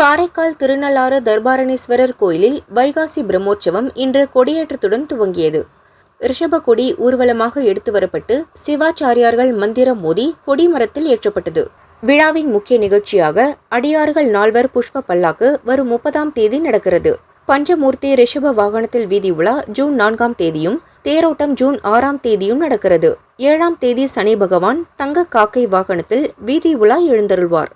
காரைக்கால் திருநள்ளாறு தர்பாரணேஸ்வரர் கோயிலில் வைகாசி பிரம்மோற்சவம் இன்று கொடியேற்றத்துடன் துவங்கியது. ரிஷப கொடி ஊர்வலமாக எடுத்து வரப்பட்டு சிவாச்சாரியார்கள் மந்திரம் மோதி கொடிமரத்தில் ஏற்றப்பட்டது. விழாவின் முக்கிய நிகழ்ச்சியாக அடியார்கள் 4 புஷ்ப பல்லாக்கு வரும் 30ஆம் தேதி நடக்கிறது. பஞ்சமூர்த்தி ரிஷப வாகனத்தில் வீதி உலா ஜூன் 4ஆம் தேதியும், தேரோட்டம் ஜூன் 6ஆம் தேதியும் நடக்கிறது. 7ஆம் தேதி சனி பகவான் தங்க காக்கை வாகனத்தில் வீதி உலா எழுந்தருள்வார்.